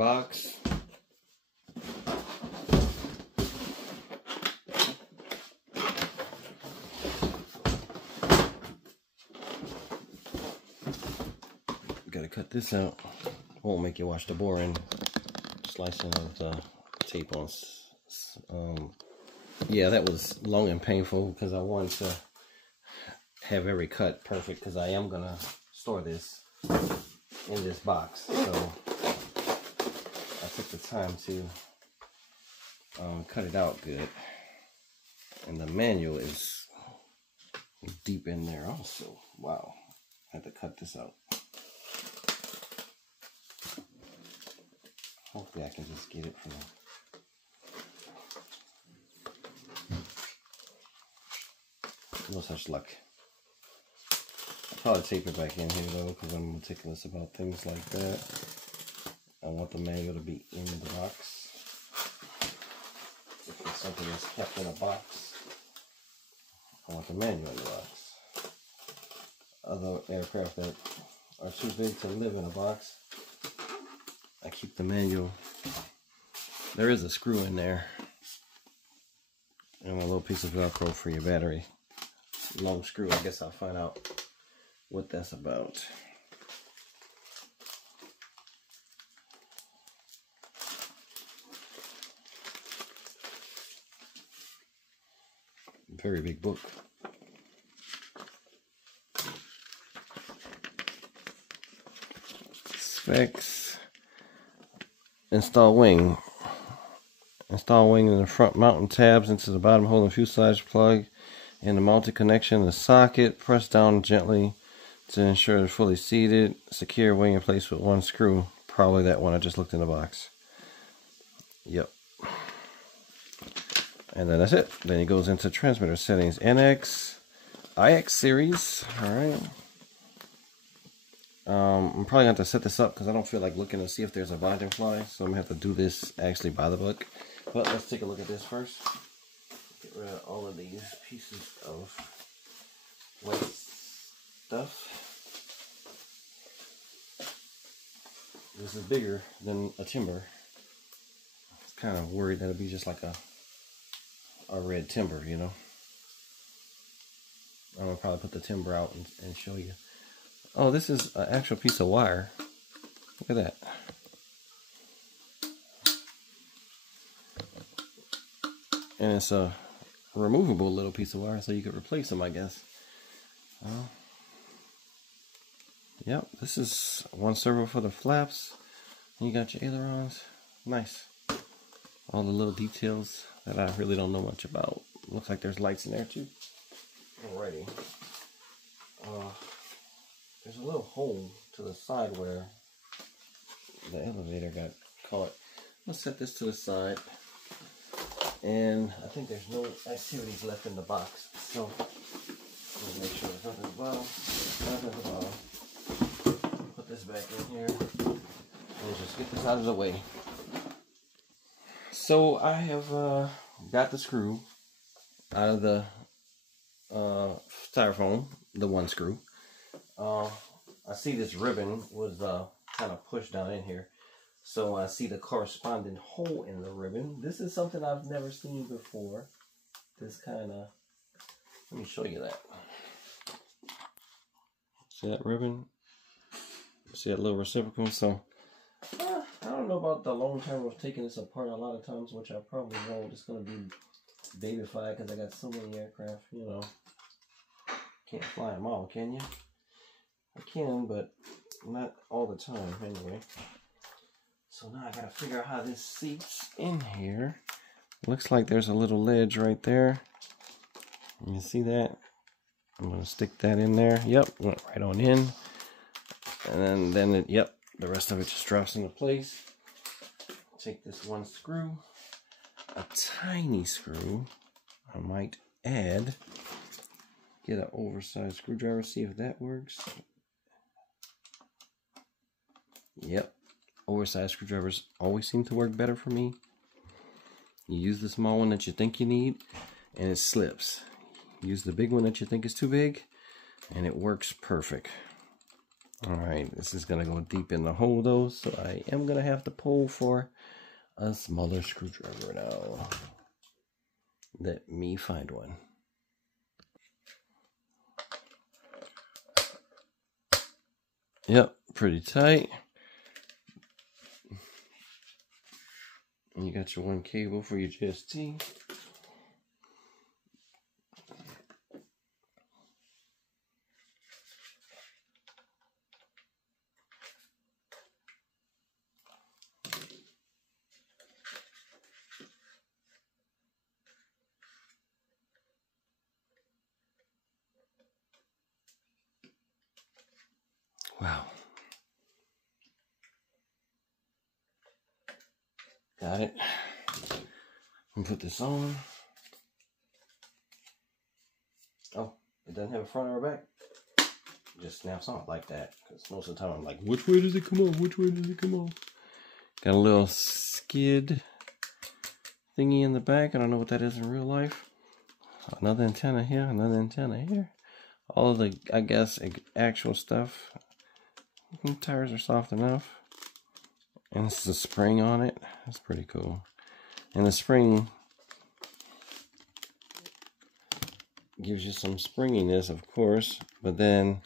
box. Gotta cut this out. Won't make you watch the boring slicing of the tape on. Yeah, that was long and painful because I wanted to have every cut perfect because I am gonna store this in this box. So I took the time to cut it out good. And the manual is deep in there also. Wow, I had to cut this out. Hopefully I can just get it from no such luck. I'll probably tape it back in here though, because I'm meticulous about things like that. I want the manual to be in the box. If it's something that's kept in a box, I want the manual in the box. Other aircraft that are too big to live in a box, I keep the manual. There is a screw in there. And a little piece of Velcro for your battery. Long screw. I guess I'll find out what that's about. Very big book. Specs. Install wing. Install wing in the front mounting tabs into the bottom hole and fuselage plug in the mounted connection in the socket. Press down gently to ensure it's fully seated. Secure wing in place with one screw. Probably that one I just looked in the box. Yep. And then that's it. Then it goes into transmitter settings. NX, IX series. Alright. I'm probably going to have to set this up because I don't feel like looking to see if there's a volume fly. So I'm going to have to do this actually by the book. But let's take a look at this first. Get rid of all of these pieces of white stuff. This is bigger than a timber. I was kind of worried that it'd be just like a red timber, you know. I'm going to probably put the timber out and show you. Oh, this is an actual piece of wire. Look at that. And it's a removable little piece of wire, so you could replace them, I guess. Yep, this is one servo for the flaps. And you got your ailerons. Nice. All the little details that I really don't know much about. Looks like there's lights in there too. Alrighty. There's a little hole to the side where the elevator got caught. Let's set this to the side. And I think there's no activities left in the box. So, we'll make sure there's nothing at the bottom. Nothing at the bottom. Put this back in here. And just get this out of the way. So, I have got the screw out of the styrofoam, the one screw. I see this ribbon was kind of pushed down in here. So I see the corresponding hole in the ribbon. This is something I've never seen before. This kind of, let me show you that. See that ribbon? See that little reciprocal? So, I don't know about the long term of taking this apart a lot of times, which I probably won't. It's going to be babyfied because I got so many aircraft, you know. Can't fly them all, can you? I can, but not all the time anyway. So now I gotta figure out how this seats in here. Looks like there's a little ledge right there. You can see that? I'm gonna stick that in there. Yep, went right on in. And then it, yep, the rest of it just drops into place. Take this one screw, a tiny screw, I might add. Get an oversized screwdriver, see if that works. Yep, oversized screwdrivers always seem to work better for me. You use the small one that you think you need, and it slips. Use the big one that you think is too big, and it works perfect. Alright, this is going to go deep in the hole though, so I am going to have to pull for a smaller screwdriver now. Let me find one. Yep, pretty tight. And you got your one cable for your GST. Wow. Got it. I'm gonna put this on. Oh, it doesn't have a front or a back. It just snaps on like that. Because most of the time I'm like, which way does it come off? Which way does it come off? Got a little skid thingy in the back. I don't know what that is in real life. Another antenna here, another antenna here. All of the, I guess, actual stuff. The tires are soft enough. And this is a spring on it. That's pretty cool. And the spring gives you some springiness, of course. But then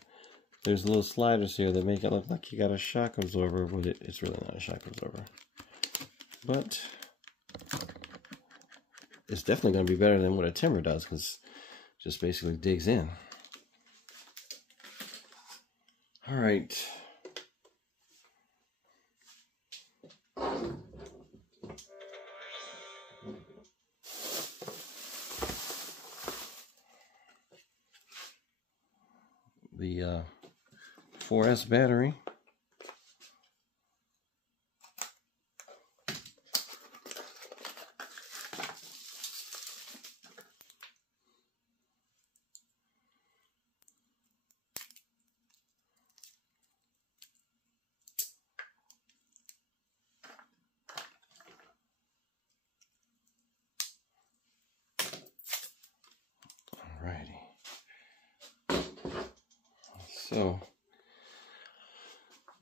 there's little sliders here that make it look like you got a shock absorber, but it's really not a shock absorber. But it's definitely going to be better than what a timber does, because it just basically digs in. All right. The 4S battery. So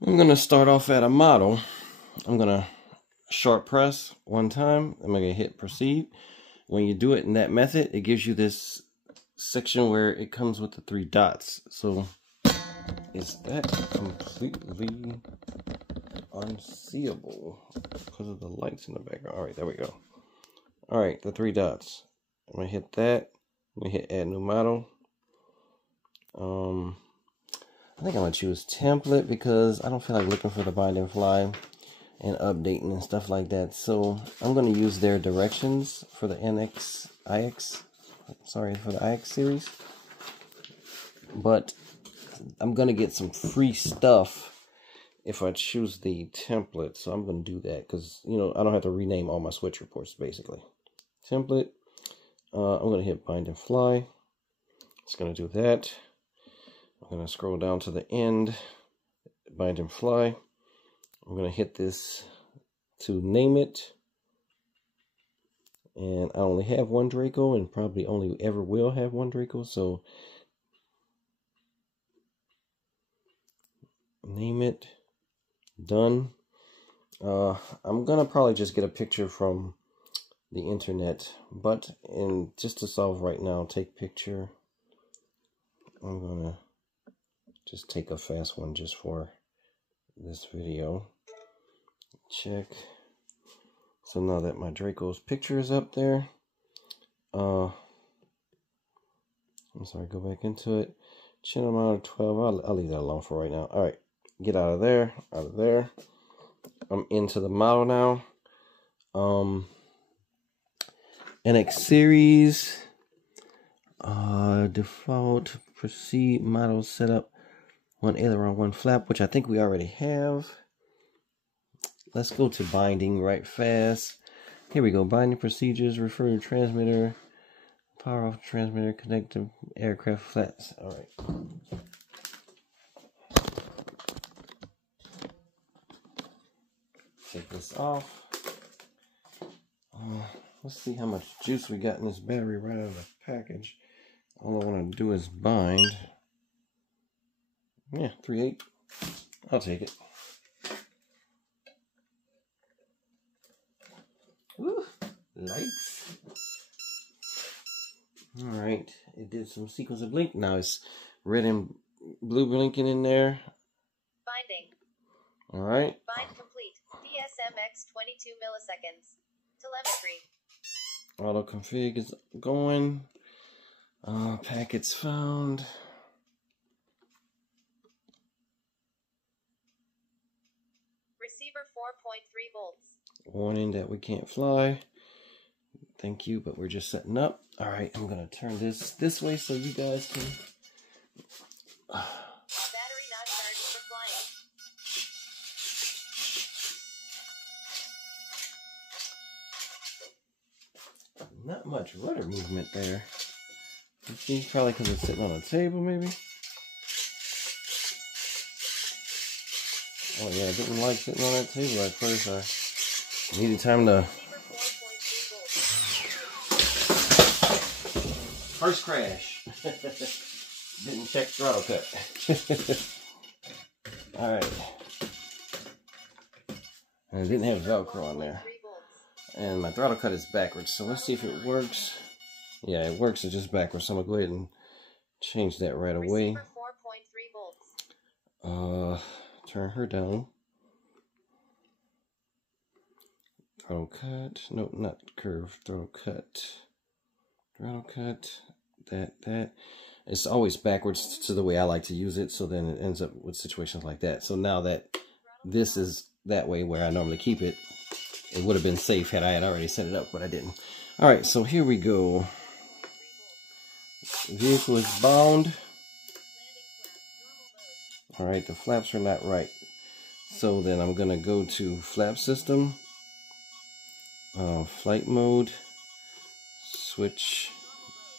I'm going to start off at a model. I'm going to short press one time. I'm going to hit proceed. When you do it in that method, it gives you this section where it comes with the 3 dots. So is that completely unseeable because of the lights in the background? All right, there we go. All right, the 3 dots. I'm going to hit that. I'm going to hit add new model. I think I'm going to choose template because I don't feel like looking for the bind and fly and updating and stuff like that. So I'm going to use their directions for the for the IX series. But I'm going to get some free stuff if I choose the template. So I'm going to do that because, you know, I don't have to rename all my switch reports basically. Template. I'm going to hit bind and fly. It's going to do that. I'm going to scroll down to the end, bind and fly. I'm going to hit this to name it. And I only have one Draco and probably only ever will have one Draco. So name it. Done. I'm going to probably just get a picture from the internet. But just to solve right now, take picture. I'm going to just take a fast one just for this video. Check. So now that my Draco's picture is up there, I'm sorry, go back into it. Channel mount 12. I'll leave that alone for right now. All right, get out of there, out of there. I'm into the model now. NX series, default proceed model setup. 1 aileron, 1 flap, which I think we already have. Let's go to binding right fast. Here we go. Binding procedures, refer to transmitter, power off transmitter, connect to aircraft flaps. All right. Take this off. Let's see how much juice we got in this battery right out of the package. All I want to do is bind. Yeah, 3/8. I'll take it. Woo, lights. Alright, it did some sequence of blink. Now it's red and blue blinking in there. Binding. Alright. Bind complete. DSMX 22 milliseconds. Telemetry. Auto config is going. Packets found. Receiver 4.3 volts. Warning that we can't fly. Thank you, but we're just setting up. Alright, I'm gonna turn this way so you guys can. Battery not charged for flying. Not much rudder movement there. You see, probably because it's sitting on a table, maybe. Oh yeah, I didn't like sitting on that table at first. I needed time to. First crash. Didn't check throttle cut. Alright. And it didn't have Velcro on there. And my throttle cut is backwards. So let's see if it works. Yeah, it works. It's just backwards. So I'm going to go ahead and change that right away. Turn her down. Throttle cut. Nope, not curve. Throttle cut. Throttle cut. That. It's always backwards to the way I like to use it. So then it ends up with situations like that. So now that this is that way where I normally keep it, it would have been safe had I had already set it up, but I didn't. Alright, so here we go. The vehicle is bound. Alright, the flaps are not right. So then I'm going to go to flap system, flight mode, switch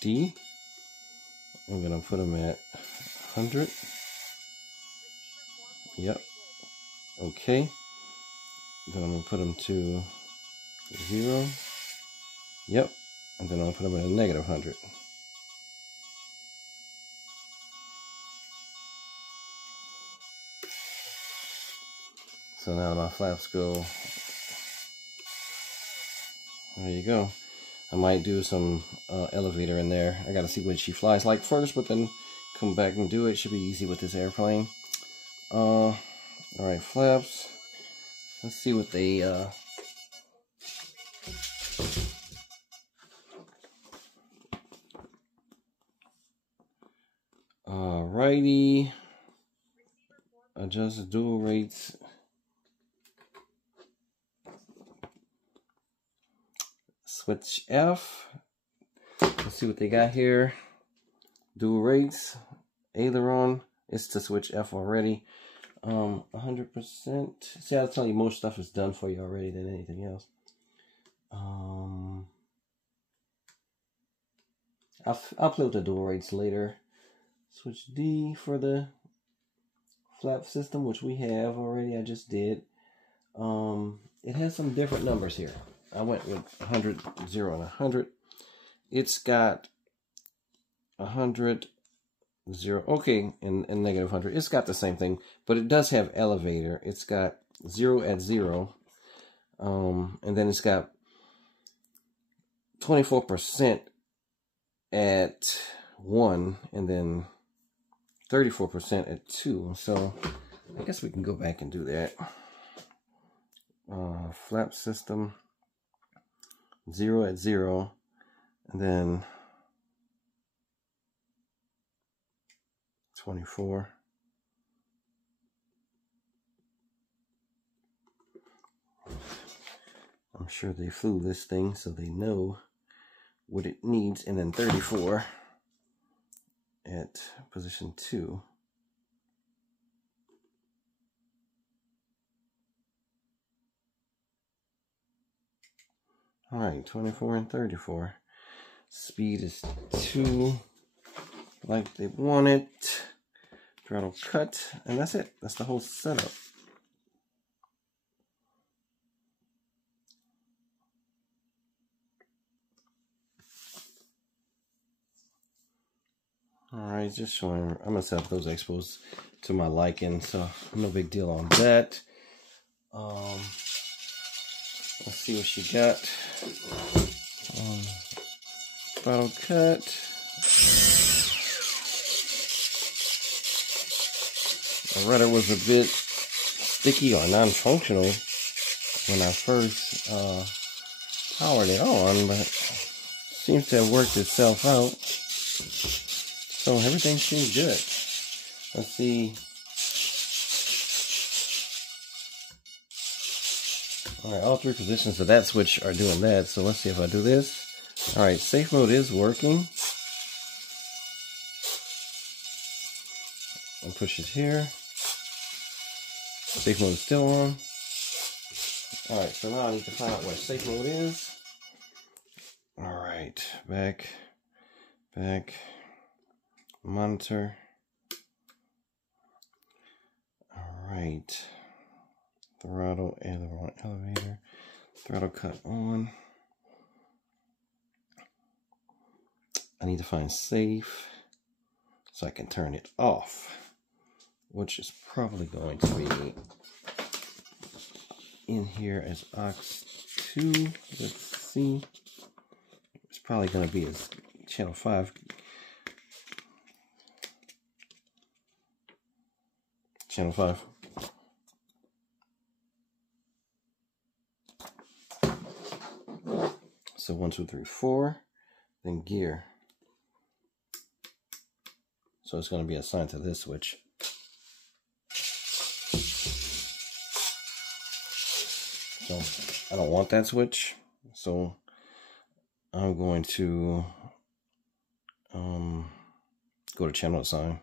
D. I'm going to put them at 100. Yep. Okay. Then I'm going to put them to 0. Yep. And then I'm going to put them at a negative 100. So now my flaps go. There you go. I might do some elevator in there. I gotta see what she flies like first, but then come back and do it. Should be easy with this airplane. Alright, flaps. Let's see what they righty. Adjust dual rates. Switch F. Let's see what they got here. Dual rates. Aileron. It's to switch F already. 100%. See, I'll tell you, most stuff is done for you already than anything else. I'll play with the dual rates later. Switch D for the flap system, which we have already. I just did. It has some different numbers here. I went with 100, 0, and 100. It's got 100, 0, okay, and negative 100. It's got the same thing, but it does have elevator. It's got 0 at 0, and then it's got 24% at 1, and then 34% at 2. So I guess we can go back and do that. Flap system. 0 at 0, and then 24. I'm sure they flew this thing so they know what it needs, and then 34 at position 2. Alright, 24 and 34. Speed is 2, like they want it. Throttle cut, and that's it. That's the whole setup. Alright, just showing. I'm going to set up those expos to my liking, so no big deal on that. Let's see what she got. Bottle cut. The rudder was a bit sticky or non-functional when I first powered it on, but seems to have worked itself out. So everything seems good. Let's see. Alright, all 3 positions of that switch are doing that. So let's see if I do this. Alright, safe mode is working. I'll push it here. Safe mode is still on. Alright, so now I need to find out where safe mode is. Alright, back, monitor. Alright, throttle and the wrong elevator. Throttle cut on. I need to find safe so I can turn it off, which is probably going to be in here as aux 2. Let's see. It's probably going to be as channel 5. Channel 5. So 1, 2, 3, 4. Then gear. So it's going to be assigned to this switch. So I don't want that switch. So I'm going to go to channel assign.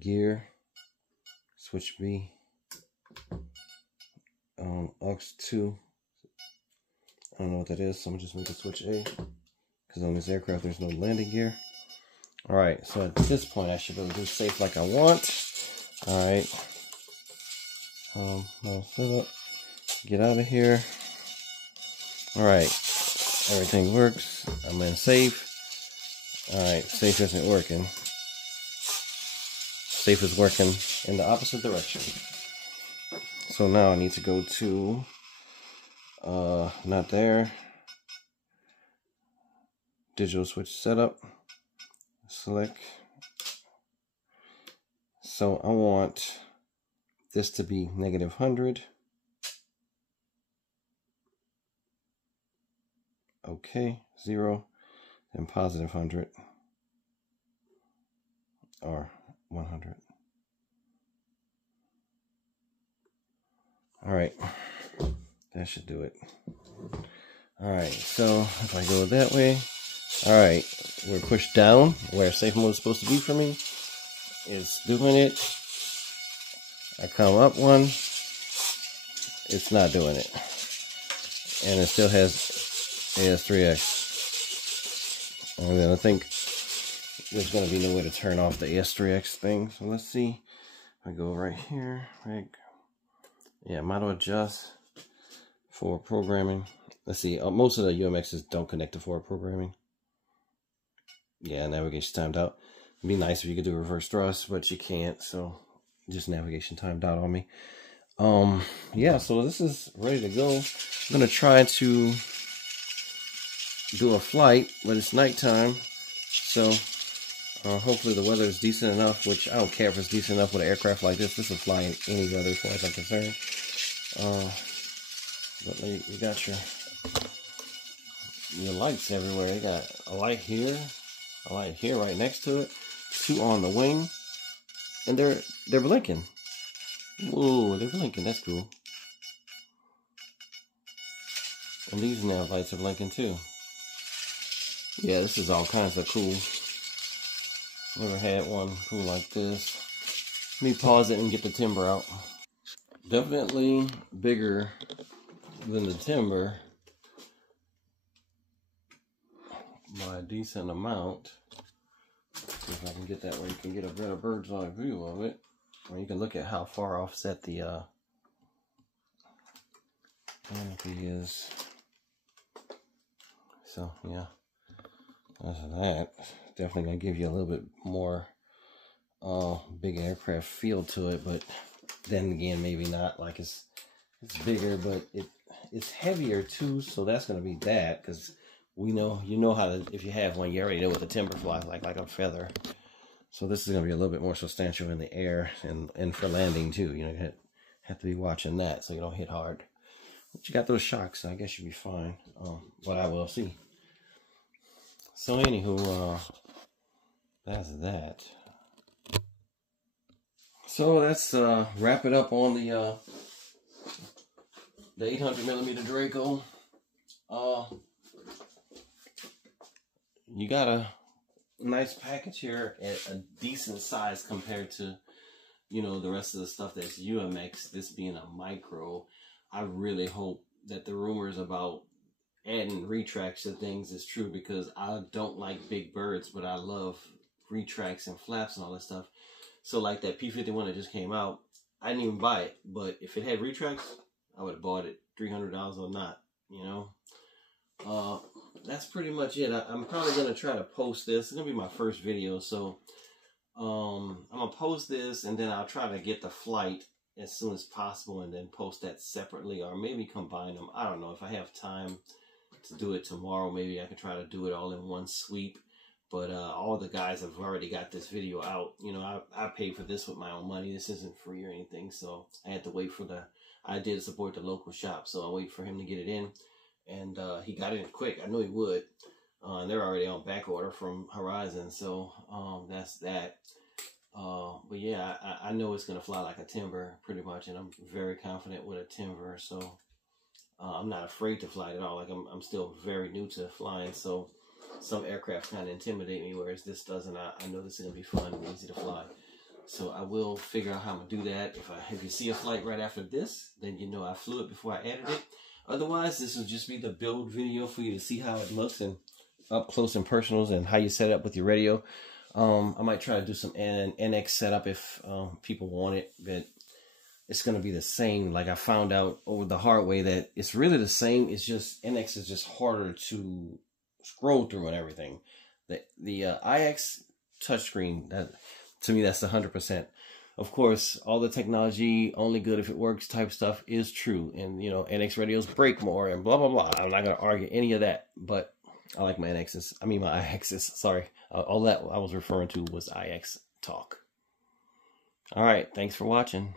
Gear. Switch B. aux 2. I don't know what that is, so I'm just going to switch A. Because on this aircraft, there's no landing gear. Alright, so at this point, I should be able to do safe like I want. Alright. Now set up. Get out of here. Alright. Everything works. I'm in safe. Alright, safe isn't working. Safe is working in the opposite direction. So now I need to go to not there. Digital switch setup. Select. So I want this to be -100. Okay, 0 and +100 or 100. All right, that should do it. All right, so if I go that way, all right, we're pushed down where safe mode is supposed to be for me. It's doing it. I come up one, it's not doing it. And it still has AS3X. And then I think there's going to be no way to turn off the AS3X thing. So let's see. I go right here. Right. Yeah, model adjust for programming. Let's see. Most of the UMXs don't connect to forward programming. Yeah, navigation timed out. It'd be nice if you could do reverse thrust, but you can't. So just navigation timed out on me. Yeah, so this is ready to go. I'm gonna try to do a flight, but it's nighttime, so hopefully the weather is decent enough, which I don't care if it's decent enough with an aircraft like this. This will fly in any weather as far as I'm concerned. But you got your lights everywhere. You got a light here, a light here right next to it, 2 on the wing, and they're blinking. Whoa, they're blinking. That's cool. And these nav lights are blinking too. Yeah, this is all kinds of cool. Never had one cool like this. Let me pause it and get the timber out. Definitely bigger than the timber by a decent amount. See if I can get that where you can get a better bird's eye view of it. Well, you can look at how far offset the canopy is. So yeah, that's that. Definitely gonna give you a little bit more big aircraft feel to it, but then again, maybe not. Like it's bigger, but it's heavier too. So that's gonna be that, because you know how to, if you have one, you already know what the timber flies like a feather. So this is gonna be a little bit more substantial in the air and for landing too. You know, you have to be watching that so you don't hit hard. But you got those shocks, so I guess you'll be fine. But I will see. So anywho, that's that. So let's wrap it up on the 800mm Draco. You got a nice package here at a decent size compared to, you know, the rest of the stuff that's UMX. This being a micro, I really hope that the rumors about adding retracts to things is true, because I don't like big birds, but I love retracts and flaps and all that stuff. So like that P51 that just came out, I didn't even buy it, but if it had retracts, I would have bought it, $300 or not, you know. That's pretty much it. I'm probably going to try to post this. It's going to be my first video, so I'm going to post this, and then I'll try to get the flight as soon as possible and then post that separately, or maybe combine them. I don't know. If I have time to do it tomorrow, maybe I can try to do it all in one sweep. But all the guys have already got this video out. You know, I paid for this with my own money. This isn't free or anything, so I had to wait for I did support the local shop, so I wait for him to get it in. And he got it in quick. I knew he would. And they're already on back order from Horizon, so that's that. But yeah, I know it's going to fly like a timber, pretty much, and I'm very confident with a timber, so I'm not afraid to fly it at all. Like, I'm still very new to flying, so some aircraft kind of intimidate me, whereas this doesn't. I know this is going to be fun and easy to fly. So I will figure out how I'm going to do that. If you see a flight right after this, then you know I flew it before I added it. Otherwise, this will just be the build video for you to see how it looks and up close and personals and how you set it up with your radio. I might try to do some NX setup if people want it, but it's going to be the same. Like, I found out over the hard way that it's really the same. It's just NX is just harder to scroll through and everything. The IX touchscreen, that to me, that's 100%. Of course, all the technology, only good if it works type stuff is true. And, you know, NX radios break more and blah, blah, blah. I'm not going to argue any of that. But I like my NXs. I mean, my IXs. Sorry. All that I was referring to was IX talk. All right. Thanks for watching.